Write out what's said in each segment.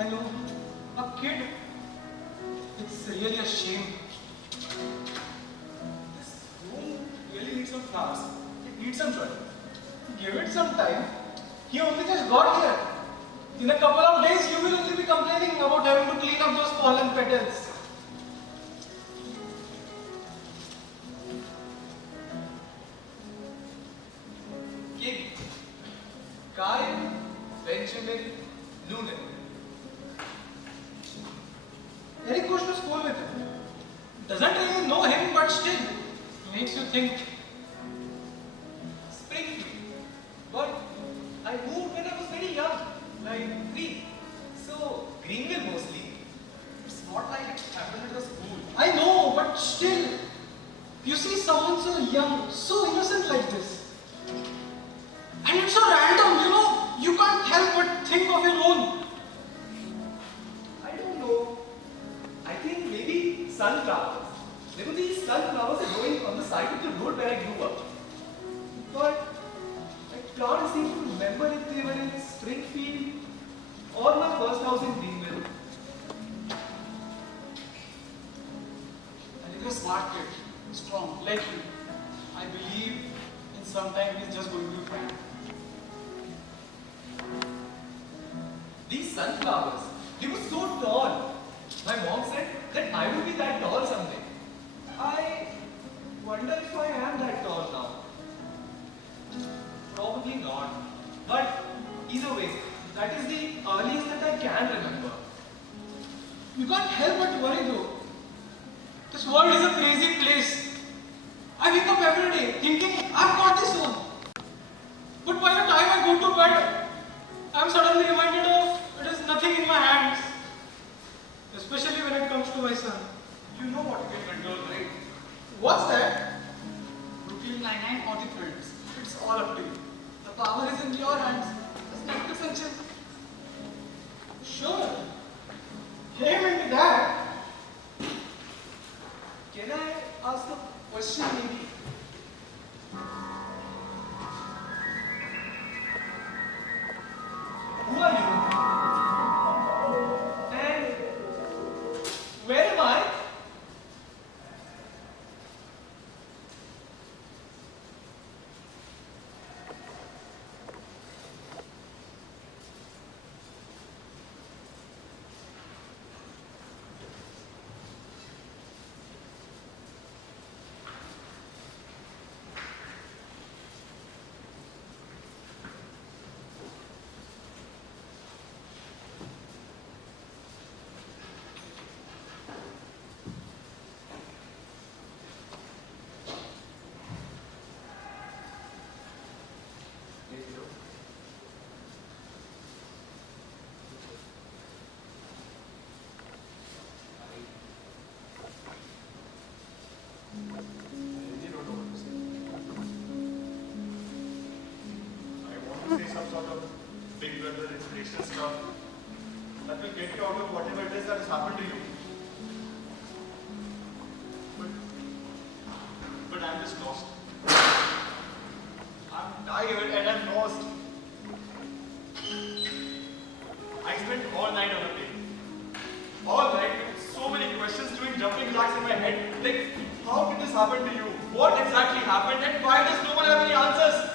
I know. A kid. It's really a shame. This room really needs some flowers. It needs some joy. Give it some time. He only just got here. In a couple of days, you will only be complaining about having to clean up those fallen petals. King, KB NOONAN. Eric goes to school with him. Doesn't really know him, but still makes you think. Springfield. But I moved when I was very young, like 3. So, Greenville mostly. It's not like it happened at the school. I know, but still, you see someone so young, so innocent like this. And it's so random, you know, you can't help but think of your own. I don't know. I think maybe sunflowers. There were these sunflowers growing on the side of the road where I grew up. But I can't seem to remember if they were in Springfield or my first house in Greenville. And he's a smart kid, strong, like you. I believe in some time he's just going to be fine. These sunflowers, they were so tall. My mom said that I will be that tall someday. I wonder if I am that tall now. Probably not. But either way, that is the earliest that I can remember. You can't help but worry though. This world is a crazy place. I wake up every day thinking I've got this one. But by the time I go to bed, I'm suddenly reminded of it is nothing in my hands. Especially when it comes to my son. You know what you can control, right? What's that? Brooklyn Nine-Nine or the Friends. It's all up to you. The power is in your hands. Just take the sunshine. Sure. Came into that. Can I ask a question maybe? Who are you? And where am I? Some sort of big brother inspirational stuff that will get you out of whatever it is that has happened to you. But I'm just lost. I'm tired and I'm lost. I spent all night on a plane. All night with so many questions doing jumping jacks in my head. Like, how did this happen to you? What exactly happened and why does no one have any answers?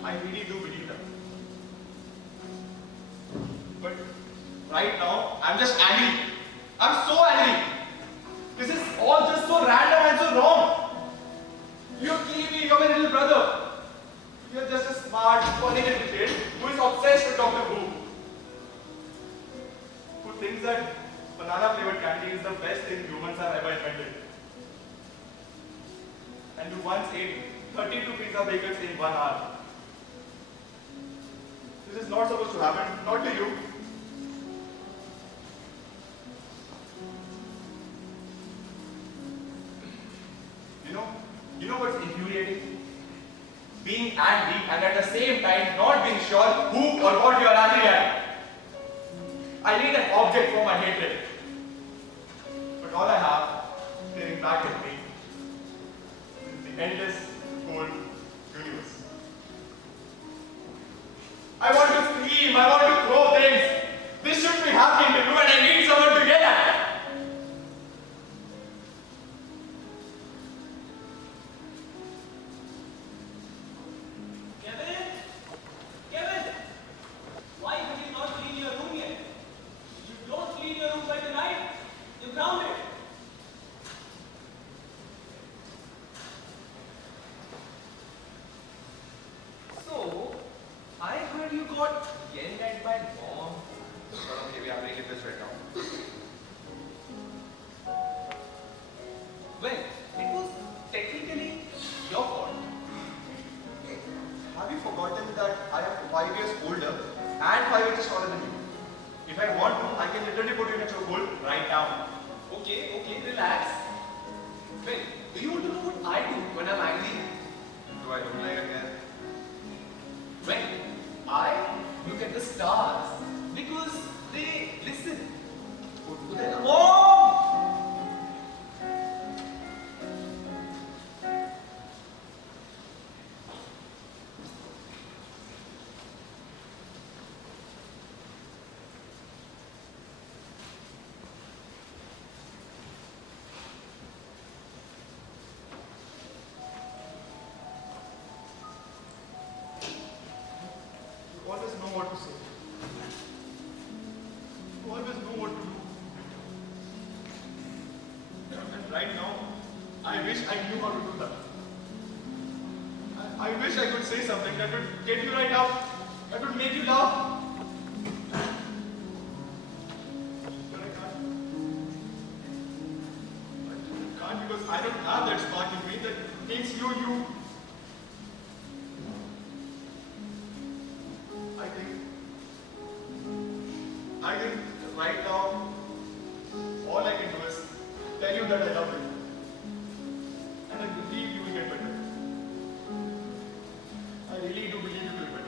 I really do believe that. But right now, I'm just angry. I'm so angry. This is all just so random and so wrong. You're TV, you're my little brother. You're just a smart, funny little kid who is obsessed with Doctor Who. Who thinks that banana flavored candy is the best thing humans have ever invented. And who once ate 32 pizza bagels in 1 hour. This is not supposed to happen, not to you. behind, not being sure who or what you are angry at. I need an object for my hatred. But all I have staring back at me is the endless, cold universe. I want to scream, I want to throw things. This should be happening to you and I need someone to get at. Kevin! Why did you not clean your room yet? If you don't clean your room by tonight, you're grounded. So, I heard you got yelled at by mom. Maybe I'm really pissed right now. Well, it was technically your fault. Have you forgotten that I am 5 years older and 5 inches taller than you? If I want to, I can literally put you in a chokehold right now. Okay, relax. Well, do you want to know what I do when I'm angry? Do I look like a cat? Well, I look at the stars because they listen. Mom! You always know what to say. You always know what to do. And right now, I wish I knew how to do that. I wish I could say something that would get you right now, that would make you laugh. But I can't. I can't because I don't have that spark in me that makes you. I think right now, all I can do is tell you that I love you. And I believe you will get better. I really do believe you will get better.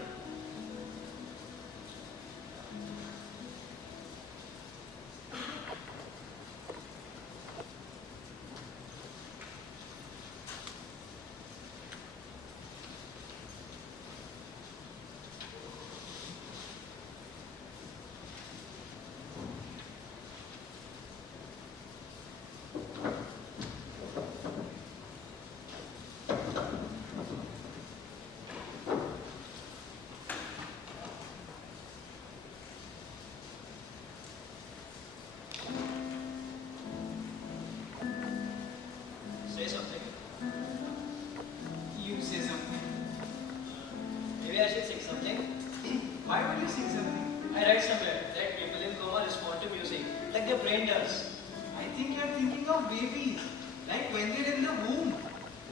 Say something. You say something. Maybe I should sing something. Why would you sing something? I read somewhere that people in coma respond to music like their brain does. I think you're thinking of babies, like when they're in the womb.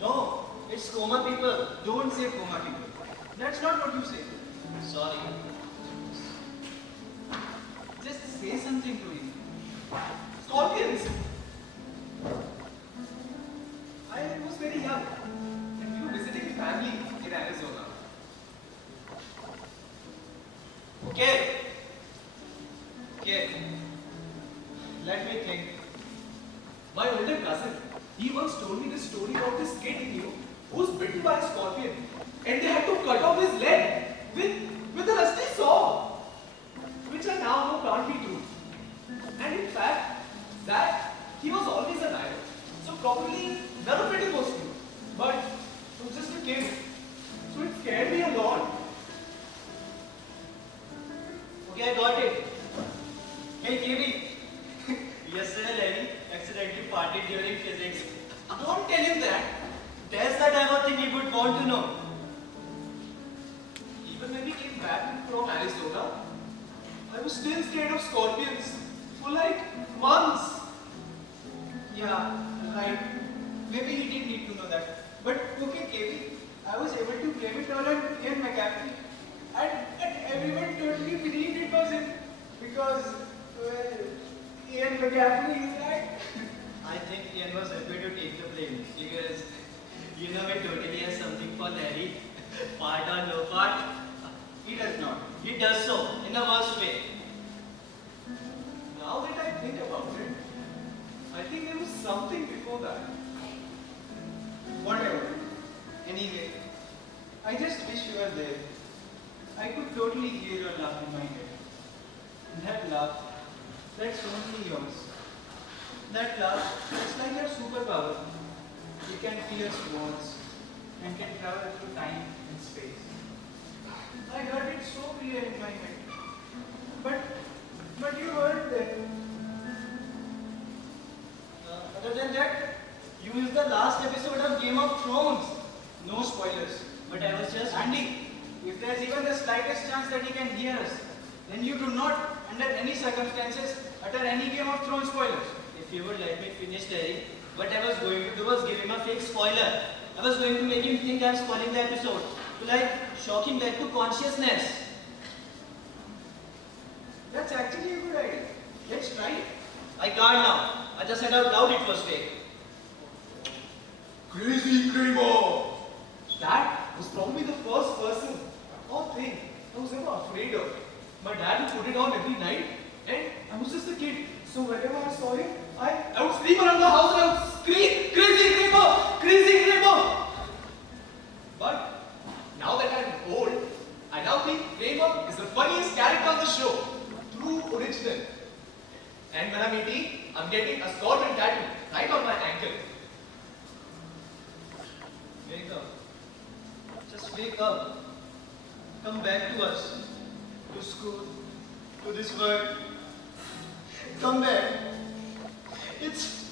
No, it's coma people. Don't say coma people. That's not what you say. Sorry. Just say something to him. Scorpions. I was very young and we were visiting family in Arizona. Okay. Let me think. My older cousin, he once told me this story about this kid he knew who was bitten by a scorpion and they had to cut off his leg with a rusty saw, which I now know can't be true. And in fact, that he was always an idol. So probably none of it was true. But he was just a kid. So it scared me a lot. Okay, I got it. Hey, KB. Yesterday, Lenny accidentally farted during physics. Don't tell him that. That's the type of thing he would want to know. Even when we came back from Arizona, I was still scared of scorpions for like months. Yeah, right. Maybe he didn't need to know that. But okay, KB, I was able to blame it all on Ian McCaffrey. And everyone totally believed it was him. Because, well, Ian McCaffrey is right. I think Ian was happy to take the blame. Because, you know, it totally has something for Larry. Part or no part. He does not. He does so in the worst way. Now that I think about it, I think there was something before that. Whatever. Anyway, I just wish you were there. I could totally hear your laugh in my head. That laugh, that's only yours. That laugh, it's like your superpower. You can pierce walls and can travel through time and space. I heard it so clear in my head. But you weren't there. Other than that, you missed the last episode of Game of Thrones. No spoilers. But I was just... Andy, if there's even the slightest chance that he can hear us, then you do not, under any circumstances, utter any Game of Thrones spoilers. If you would let me finish telling, what I was going to do was give him a fake spoiler. I was going to make him think I'm spoiling the episode, to like shock him back to consciousness. That's actually a good idea. Let's try it. I can't now. I just said out loud it was fake. Crazy Kramer! That was probably the first person or thing I was ever afraid of. My dad would put it on every night, and I was just a kid. So whenever I saw him, I would scream around the house and I would scream, "Crazy Kramer! Crazy Kramer!" But now that I'm old, I now think Kramer is the funniest character on the show. True original. And when I'm 18, I'm getting a Scorpion tattoo right on my ankle. Wake up. Just wake up. Come back to us. To school. To this world. Come back. It's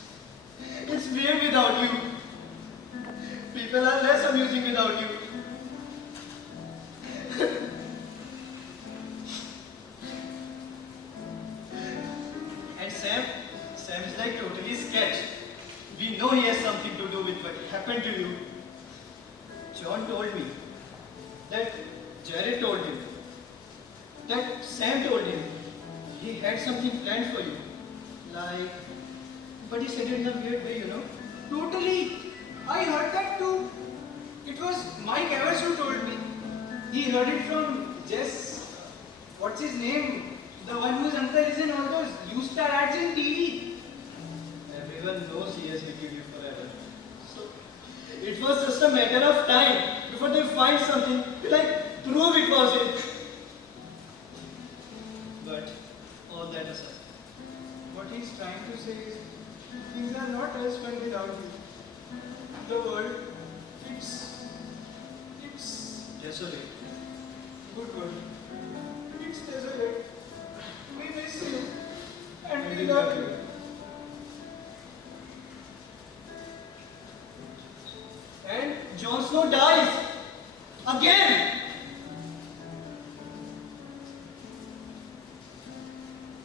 weird without you. People are less amusing without you. And Sam is like totally sketched. We know he has something to do with what happened to you. John told me that Jared told him, that Sam told him he had something planned for you. Like, but he said it in a weird way, you know. Totally. I heard that too. It was Mike Evers who told me. He heard it from Jess. What's his name? The one whose uncle is in all those U-Star ads in TV. Everyone knows he has hated you forever. So, it was just a matter of time before they find something to like prove it was it. But all that aside, What he's trying to say is, things are not as fun without you. The world, it's desolate. good word. It's desolate. We miss you. And we love you. And Jon Snow dies again.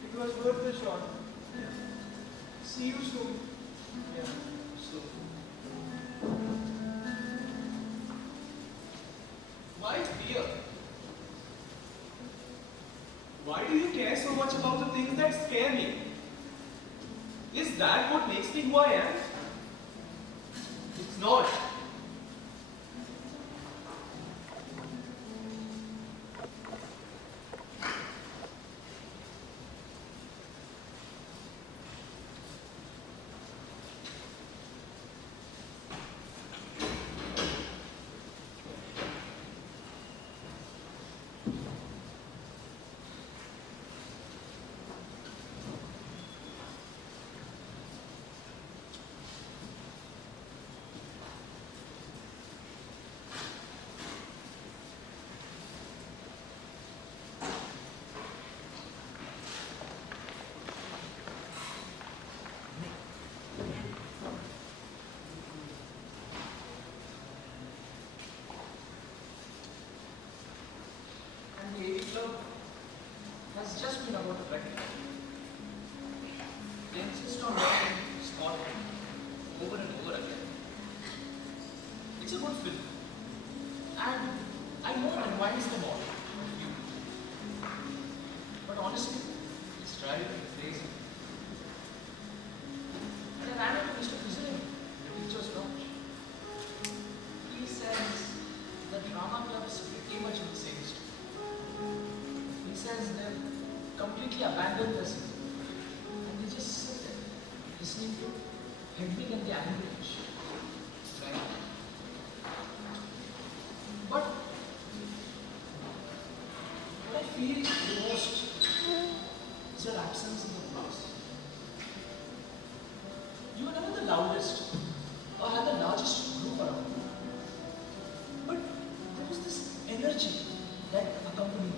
It was worth the shot. See you soon. Yeah. So, My dear, why do you care so much about the things that scare me? Is that what makes me who I am? It's not. The AV club has just been about a record. They insist on watching Scotland over and over again. It's a good film. And I know it reminds them all of you. But honestly, it's driving me crazy. And I ran into Mr. Kuzilim, the teacher's lounge. He says the drama club is pretty much in the same street. completely abandoned us. And they just sit there, listening to Hedwig and the Angry Inch. Right? But what I feel the most is your absence in the class. You were never the loudest or had the largest group around you. But there was this energy that accompanied you.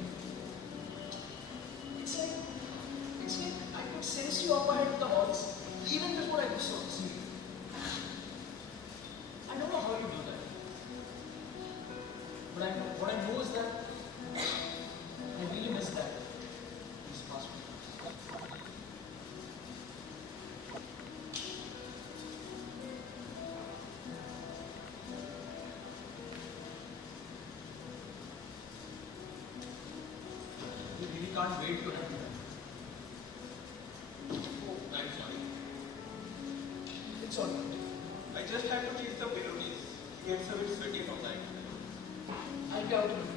It's like I could sense you up ahead of the halls even before I could see you. I don't know how you do that. But what I know is that I really miss that this past week. We really can't wait to have you. Oh, I'm sorry. It's all right. I just had to change the pillows. He gets a bit sweaty from time to time. I'll be out in a minute.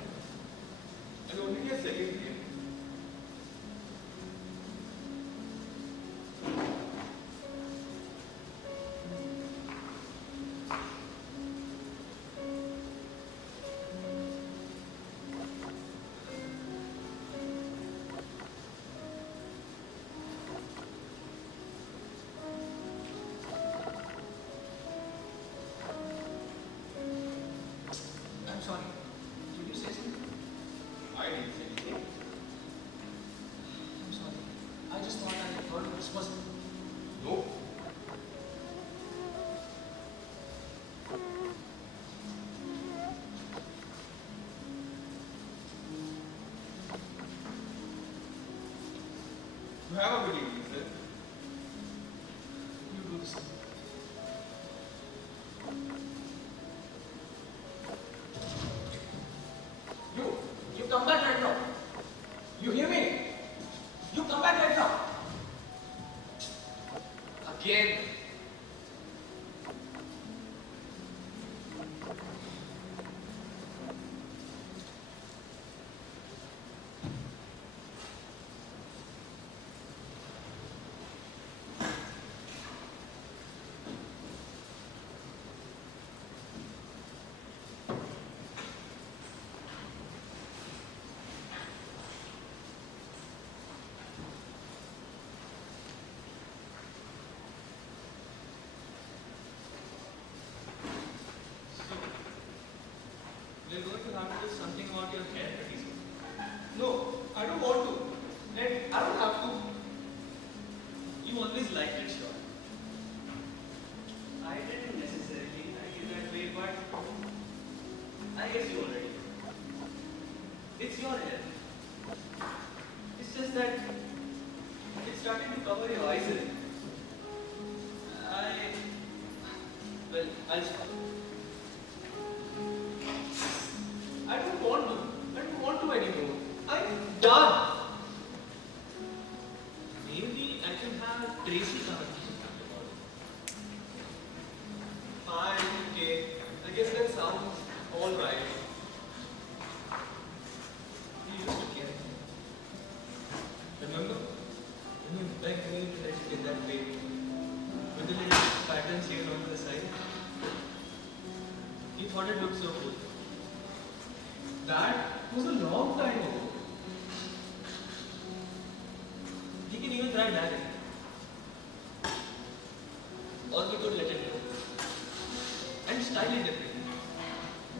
And only a second here. I'm sorry. Did you say something? I didn't say anything. I'm sorry. I just thought I heard this was. No. You have a good evening, sir. You do the same. You come back right now. You hear me? You come back right now. Again. We're going to have to do something about your hair pretty soon. No, I don't want to. Ned, I don't have to. You always liked it short. I didn't necessarily like it that way, but I guess you already know. It's your hair. It's just that it's starting to cover your eyes a little. Well, I'll stop. I don't want to. I don't want to anymore. I'm done. Maybe I can have Tracy come and teach me about it. Fine, okay. I guess that sounds alright. You used to care. Remember? When you begged me to let you get that way. With the little patterns here on the side. You thought it looked so cool. That was a long time ago. We can even try that. Or we could let it go. And style it differently.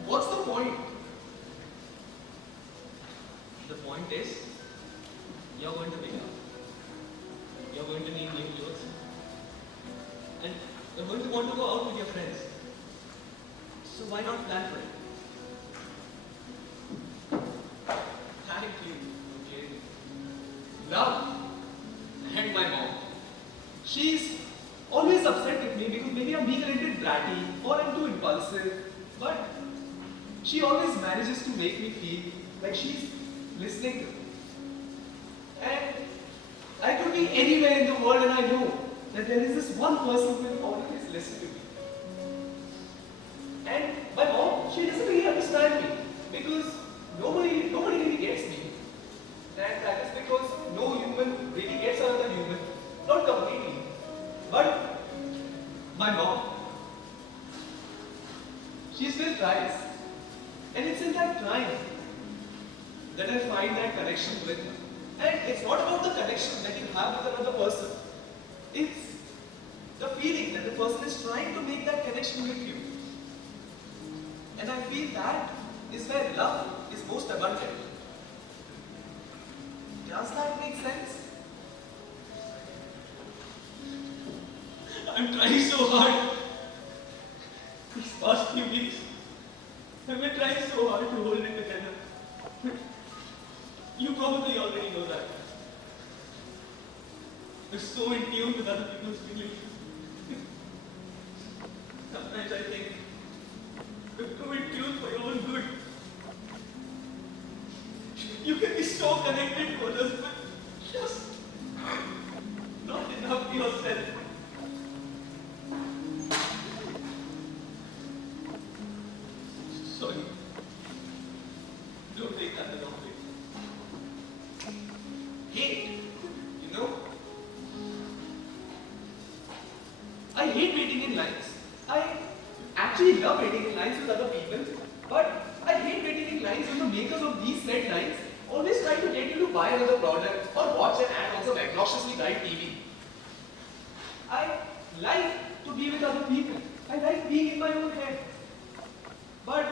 What's the point? The point is, you're going to wake up. You're going to need new clothes. And you're going to want to go out with your friends. So why not plan for it? Thank you, okay. Love and my mom. She's always upset with me because maybe I'm being a little bit bratty or I'm too impulsive. But she always manages to make me feel like she's listening to me. And I could be anywhere in the world and I know that there is this one person who will always listen to me. And my mom, she doesn't really understand me because nobody really gets me. And that is because no human she still tries. And it's in that trying that I find that connection with her. And it's not about the connection that you have with another person. It's the feeling that the person is trying to make that connection with you. And I feel that is where love is most abundant. Does that make sense? I'm trying so hard. These past few weeks, I've been trying so hard to hold it together. You probably already know that. We're so in tune with other people's feelings. Sometimes I think we're too in tune for your own good. You can be so connected to others, but just not enough to yourself. Sorry. Don't take that the wrong way. Hate, you know? I hate waiting in lines. I actually love waiting in lines with other people, but I hate waiting in lines when the makers of these said lines always try to get you to buy another product or watch an ad on some obnoxiously bright TV. I like to be with other people. I like being in my own head. But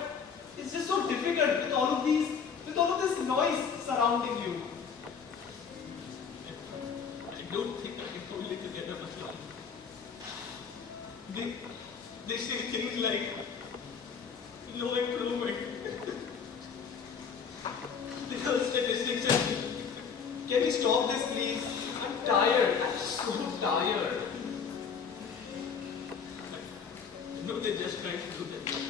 it's just so difficult with all of this noise surrounding you. I don't think I can hold it together much longer. They say things like no improvement. They tell statistics and Can we stop this, please? I'm tired. I'm so tired. I know they're just trying to do their best.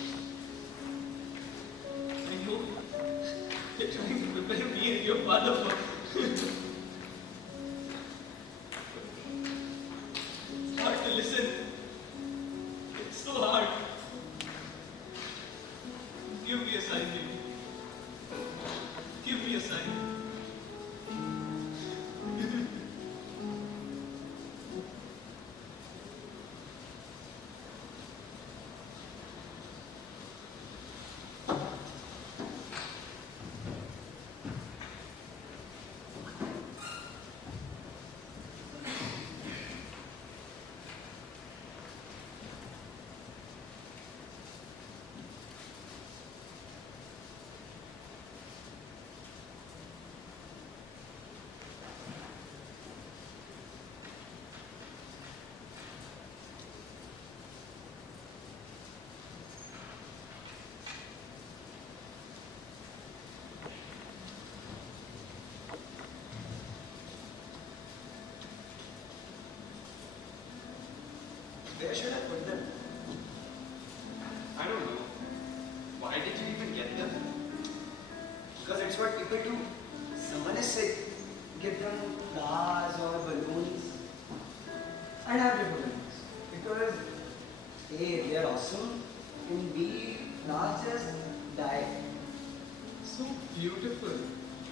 I know they're trying to prepare me and your father for it's hard to listen. It's so hard. Give me a sign, baby. Give me a sign. Where should I put them? I don't know. Why did you even get them? Because it's what people do. Someone is sick, give them flowers or balloons. And have the balloons. Because A, they are awesome, and B, flowers just die. So beautiful.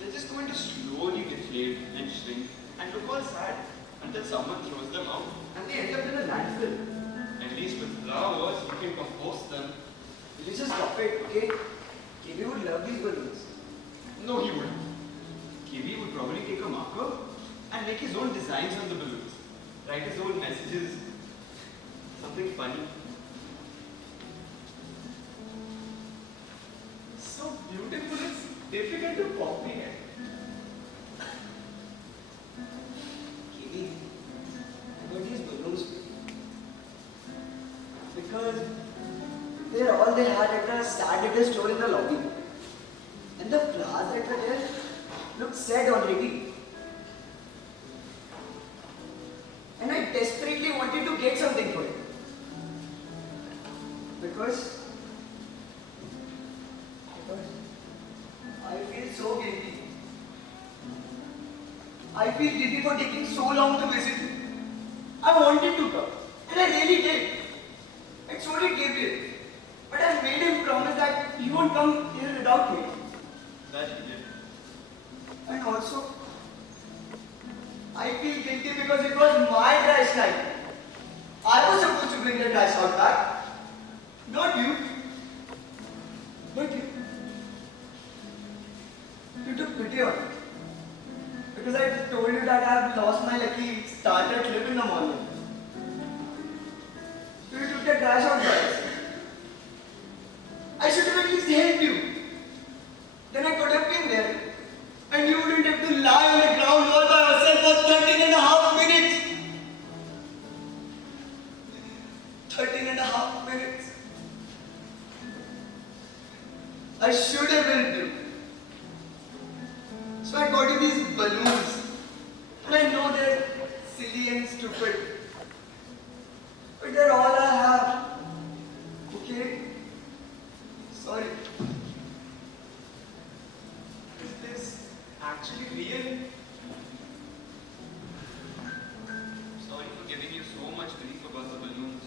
They're just going to slowly deflate and shrink and look all sad until someone throws them out. And they end up in a landfill. At least with flowers, you can compost them. You just stop it, okay? KB would love these balloons. No, he wouldn't. KB would probably take a marker and make his own designs on the balloons. Write his own messages. Something funny. So beautiful, it's difficult to comprehend. KB, I got these balloons because they're all they had at the sad little store in the lobby. And the flowers that were there looked sad already. And I desperately wanted to get something for it. Because I feel so guilty. I feel guilty for taking so long to visit you. I wanted to come, and I really did. And so did Gabriel. But I made him promise that he won't come here without me. That he did. And also, I feel guilty because it was my trash night. I was supposed to bring the trash out back, not you. But you took pity on me. Because I told you that I have lost my lucky starter clip in the morning. So you took the trash out twice. I should have at least helped you. Then I could have been there. And you wouldn't have to lie on the ground all by yourself for 13.5 minutes. 13.5 minutes. I should have helped you. So I got you these balloons. And I know they're silly and stupid. But they're all I have. Okay? Sorry. Is this actually real? Sorry for giving you so much grief about the balloons.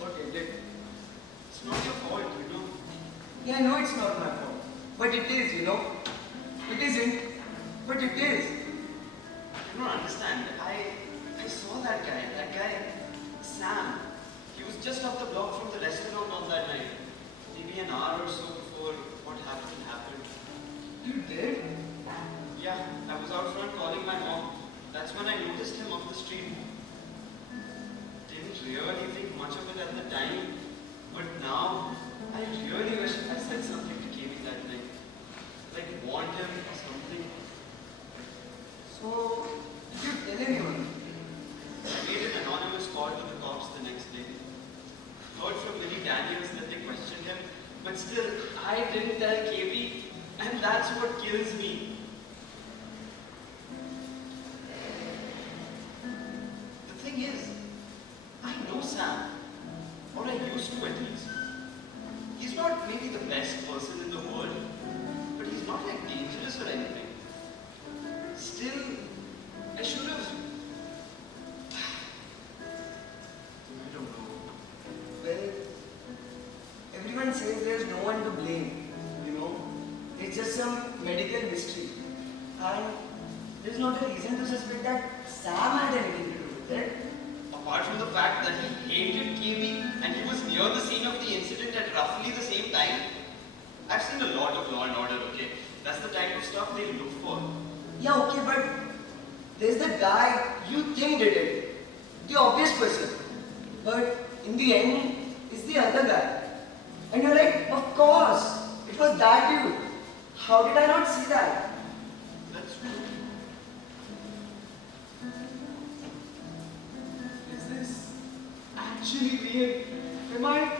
Okay, did. It's not your fault, you know. Yeah, I know it's not my fault. But it is, you know. It isn't. But it is. You don't understand. I saw that guy, Sam. He was just off the block from the restaurant on that night. Maybe an hour or so before what happened. You did? Yeah, I was out front calling my mom. That's when I noticed him on the street. Didn't really think much of it at the time. But now, I really wish I said something to KB that night. Like warned him or something. So, did you tell anyone? I made an anonymous call to the cops the next day. Heard from many Daniels that they questioned him, but still, I didn't tell KB, and that's what kills me. The thing is, I know Sam, or I used to at least. He's not maybe the best person in the world, but he's not like dangerous or anything. Still, I should have. I don't know. Well, everyone says there's no one to blame, you know. It's just some medical mystery. And there's not a reason to suspect that Sam had anything to do with it. Apart from the fact that he hated KB and he was near the scene of the incident at roughly the same time, I've seen a lot of Law and Order, okay? That's the type of stuff they look for. Yeah, okay, but there's the guy you think did it. The obvious person. But in the end, it's the other guy. And you're like, of course, it was that dude. How did I not see that? That's true. Is this actually real? Am I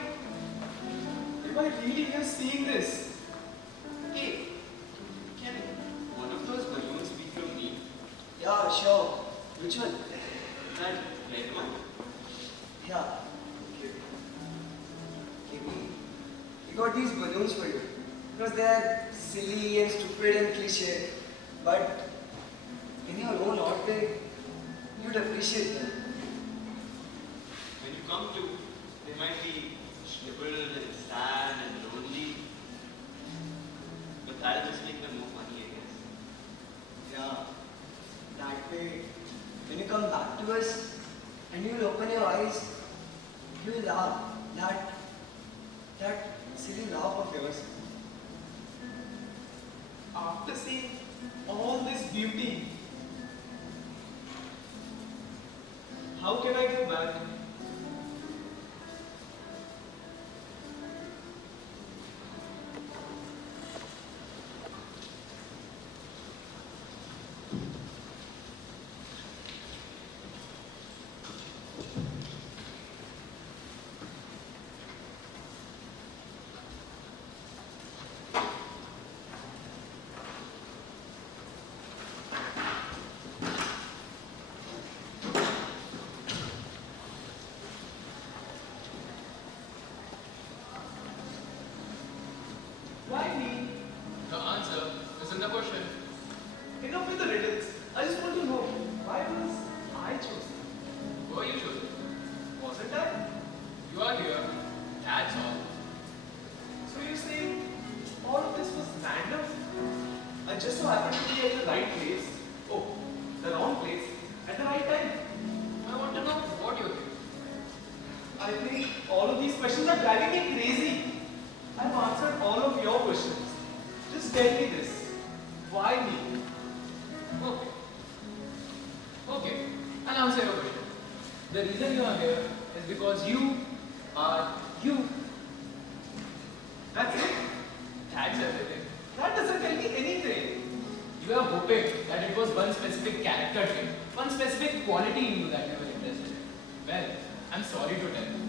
really here seeing this? Hey, can one of those balloons be from me? Yeah, sure. Which one? That red one? Yeah. We got these balloons for you. Because they're silly and stupid and cliche. But in your own odd way, you'd appreciate them. When you come to, they might be shriveled and sad and lonely. But that'll just make them more funny, I guess. Yeah. That way, when you come back to us and you'll open your eyes, you'll laugh. That silly laugh of yours. After seeing all this beauty, how can I go back? Why me? The answer is in the question. Enough with the riddles. I just want to know, why was I chosen? Were you chosen? Wasn't I? You are here. That's all. So you say all of this was random? I just so happened to be at the right place. Oh, the wrong place at the right time. I want to know what you think. I think all of these questions are driving me crazy. I'll answer your question. The reason you are here is because you are you. That's it. That's everything. That doesn't tell me anything. You are hoping that it was one specific character trait, one specific quality in you that you were interested in. Well, I'm sorry to tell you.